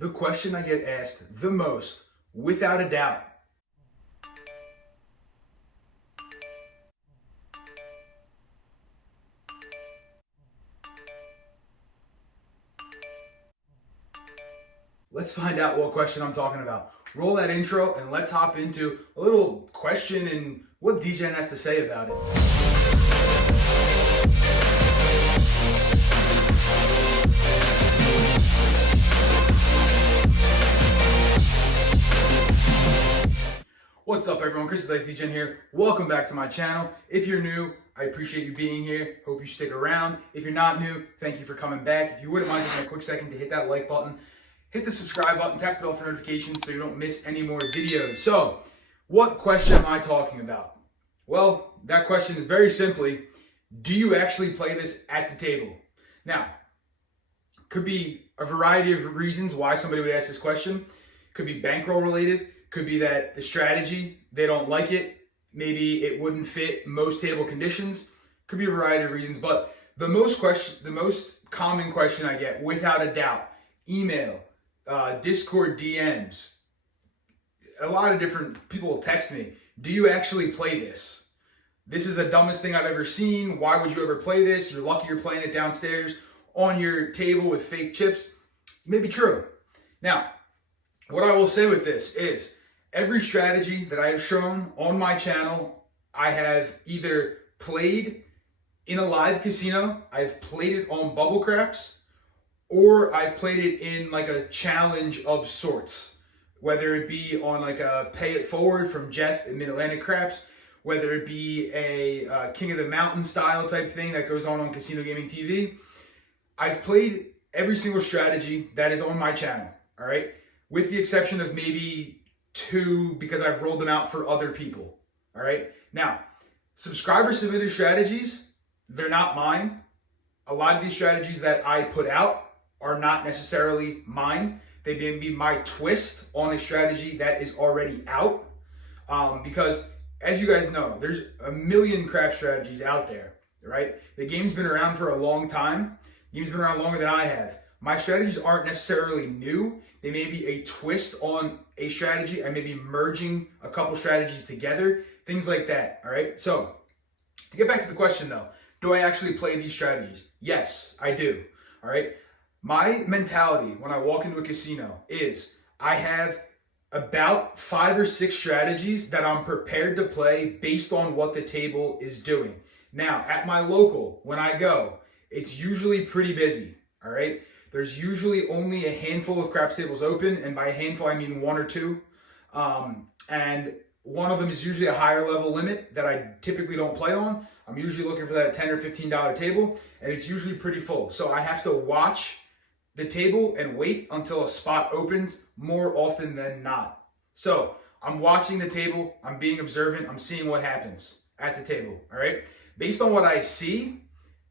The question I get asked the most, without a doubt. Let's find out what question I'm talking about. Roll that intro and let's hop into a little question and what DJN has to say about it. What's up everyone, Chris Dice DJN here. Welcome back to my channel. If you're new, I appreciate you being here. Hope you stick around. If you're not new, thank you for coming back. If you wouldn't mind taking a quick second to hit that like button, hit the subscribe button, tap the bell for notifications so you don't miss any more videos. So, what question am I talking about? Well, that question is very simply, do you actually play this at the table? Now, could be a variety of reasons why somebody would ask this question. Could be bankroll related. Could be that the strategy, they don't like it. Maybe it wouldn't fit most table conditions. Could be a variety of reasons, but the most common question I get, without a doubt, email, Discord DMs, a lot of different people will text me, do you actually play this? This is the dumbest thing I've ever seen. Why would you ever play this? You're lucky you're playing it downstairs on your table with fake chips. Maybe true. Now, what I will say with this is, every strategy that I have shown on my channel, I have either played in a live casino, I've played it on bubble craps, or I've played it in like a challenge of sorts. Whether it be on like a pay it forward from Jeff in Mid-Atlantic Craps, whether it be a King of the Mountain style type thing that goes on Casino Gaming TV. I've played every single strategy that is on my channel, all right? With the exception of maybe two, because I've rolled them out for other people, all right? Now, subscriber submitted strategies, they're not mine. A lot of these strategies that I put out are not necessarily mine. They may be my twist on a strategy that is already out, because as you guys know, there's a million crap strategies out there, right? The game's been around for a long time. The game's been around longer than I have. My strategies aren't necessarily new. They may be a twist on a strategy. I may be merging a couple strategies together, things like that, all right? So, to get back to the question though, do I actually play these strategies? Yes, I do, all right? My mentality when I walk into a casino is I have about 5 or 6 strategies that I'm prepared to play based on what the table is doing. Now, at my local, when I go, it's usually pretty busy, all right? There's usually only a handful of craps tables open, and by a handful I mean 1 or 2. And one of them is usually a higher level limit that I typically don't play on. I'm usually looking for that $10 or $15 table, and it's usually pretty full. So I have to watch the table and wait until a spot opens more often than not. So I'm watching the table, I'm being observant, I'm seeing what happens at the table, all right? Based on what I see,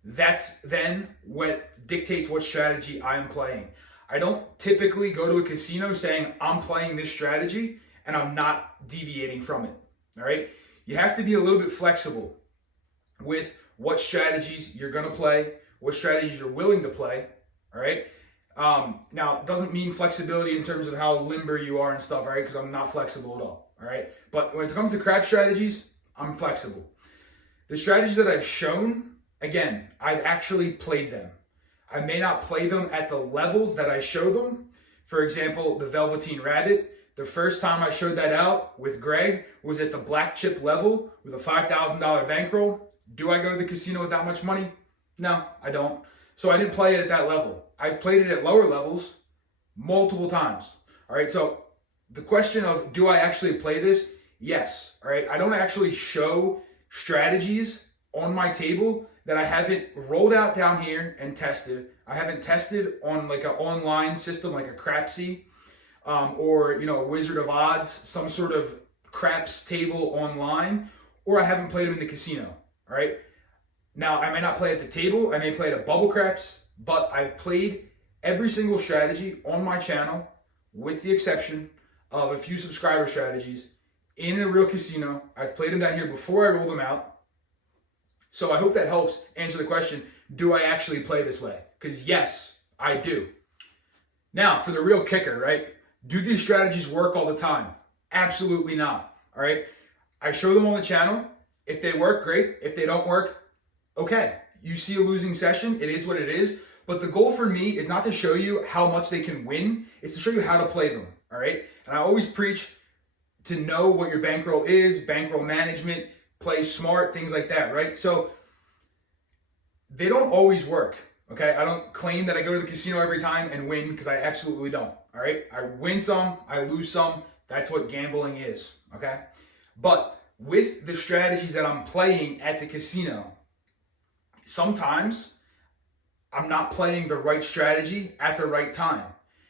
that's then what dictates what strategy I'm playing. I don't typically go to a casino saying I'm playing this strategy and I'm not deviating from it, all right? You have to be a little bit flexible with what strategies you're gonna play, what strategies you're willing to play, all right? Now, it doesn't mean flexibility in terms of how limber you are and stuff, right? Because I'm not flexible at all right? But when it comes to crap strategies, I'm flexible. The strategies that I've shown, again, I've actually played them. I may not play them at the levels that I show them. For example, the Velveteen Rabbit, the first time I showed that out with Greg was at the black chip level with a $5,000 bankroll. Do I go to the casino with that much money? No, I don't. So I didn't play it at that level. I've played it at lower levels multiple times. All right, so the question of do I actually play this? Yes, all right. I don't actually show strategies on my table that I haven't rolled out down here and tested. I haven't tested on like an online system like a Crapsy or a Wizard of Odds, some sort of craps table online, or I haven't played them in the casino, all right? Now, I may not play at the table, I may play at a bubble craps, but I've played every single strategy on my channel with the exception of a few subscriber strategies in a real casino. I've played them down here before I roll them out. So I hope that helps answer the question, do I actually play this way? Because yes, I do. Now, for the real kicker, right? Do these strategies work all the time? Absolutely not. All right. I show them on the channel. If they work, great. If they don't work, okay. You see a losing session, it is what it is. But the goal for me is not to show you how much they can win, it's to show you how to play them. All right. And I always preach to know what your bankroll is, bankroll management, play smart, things like that, right? So they don't always work. Okay, I don't claim that I go to the casino every time and win, because I absolutely don't. All right, I win some, I lose some. That's what gambling is. Okay, but with the strategies that I'm playing at the casino, sometimes I'm not playing the right strategy at the right time.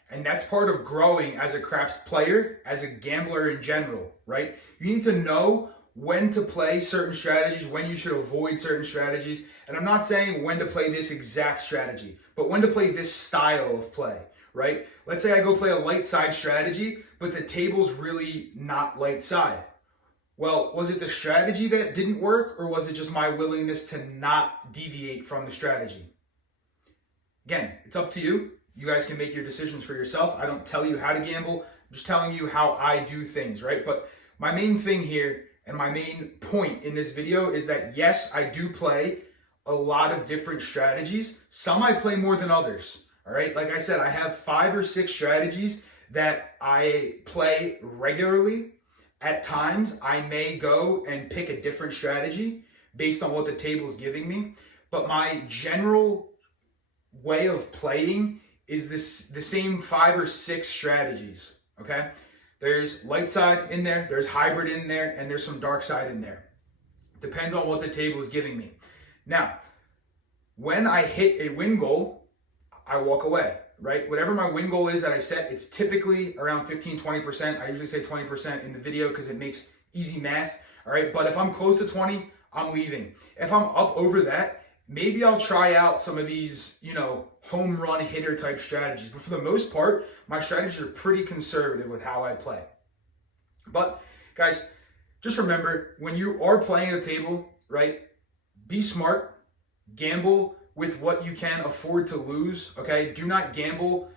And that's part of growing as a craps player, as a gambler in general, right? You need to know when to play certain strategies, when you should avoid certain strategies. And I'm not saying when to play this exact strategy, but when to play this style of play, right? Let's say I go play a light side strategy, but the table's really not light side. Well, was it the strategy that didn't work, or was it just my willingness to not deviate from the strategy? Again, it's up to you. You guys can make your decisions for yourself. I don't tell you how to gamble. I'm just telling you how I do things, right? But my main thing here and my main point in this video is that yes, I do play a lot of different strategies. Some I play more than others, all right? Like I said, I have 5 or 6 strategies that I play regularly. At times, I may go and pick a different strategy based on what the table is giving me. But my general way of playing is the same 5 or 6 strategies, okay? There's light side in there, there's hybrid in there, and there's some dark side in there. Depends on what the table is giving me. Now, when I hit a win goal, I walk away, right? Whatever my win goal is that I set, it's typically around 15, 20%. I usually say 20% in the video because it makes easy math, all right? But if I'm close to 20, I'm leaving. If I'm up over that, maybe I'll try out some of these, home run hitter type strategies. But for the most part, my strategies are pretty conservative with how I play. But guys, just remember, when you are playing at the table, right, be smart, gamble with what you can afford to lose, okay? Do not gamble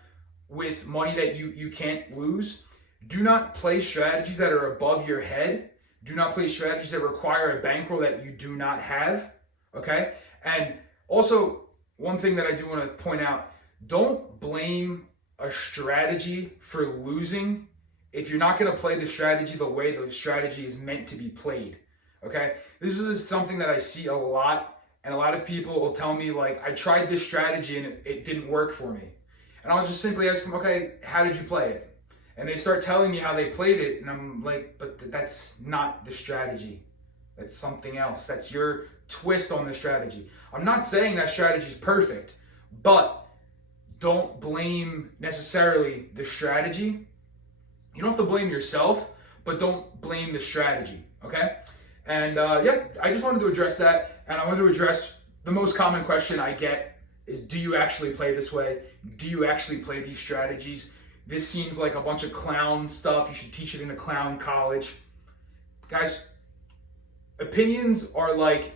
with money that you can't lose. Do not play strategies that are above your head. Do not play strategies that require a bankroll that you do not have, okay? And also, one thing that I do want to point out, don't blame a strategy for losing if you're not going to play the strategy the way the strategy is meant to be played, okay? This is something that I see a lot, and a lot of people will tell me, like, I tried this strategy and it didn't work for me. And I'll just simply ask them, okay, how did you play it? And they start telling me how they played it, and I'm like, but that's not the strategy. That's something else. That's your twist on the strategy. I'm not saying that strategy is perfect, but don't blame necessarily the strategy. You don't have to blame yourself, but don't blame the strategy, okay? And yeah, I just wanted to address that, and I wanted to address the most common question I get is, do you actually play this way? Do you actually play these strategies? This seems like a bunch of clown stuff. You should teach it in a clown college. Guys, opinions are like,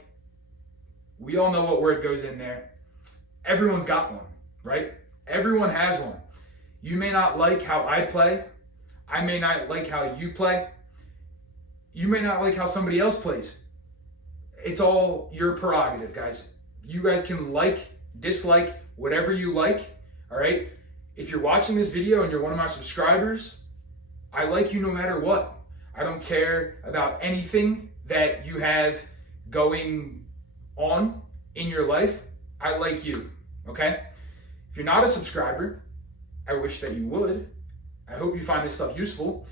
we all know what word goes in there. Everyone's got one, right? Everyone has one. You may not like how I play. I may not like how you play. You may not like how somebody else plays. It's all your prerogative, guys. You guys can like, dislike, whatever you like, all right? If you're watching this video and you're one of my subscribers, I like you no matter what. I don't care about anything that you have going on in your life. I like you, okay? If you're not a subscriber, I wish that you would. I hope you find this stuff useful.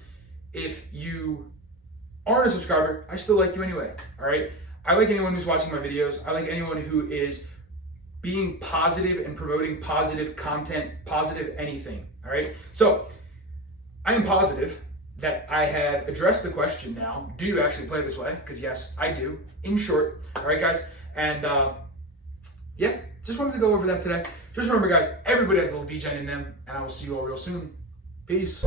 If you aren't a subscriber, I still like you anyway, all right? I like anyone who's watching my videos. I like anyone who is being positive and promoting positive content, positive anything, all right? So I am positive that I have addressed the question now, do you actually play this way? Because yes, I do, in short, all right, guys? And yeah, just wanted to go over that today. Just remember, guys, everybody has a little degen in them, and I will see you all real soon. Peace.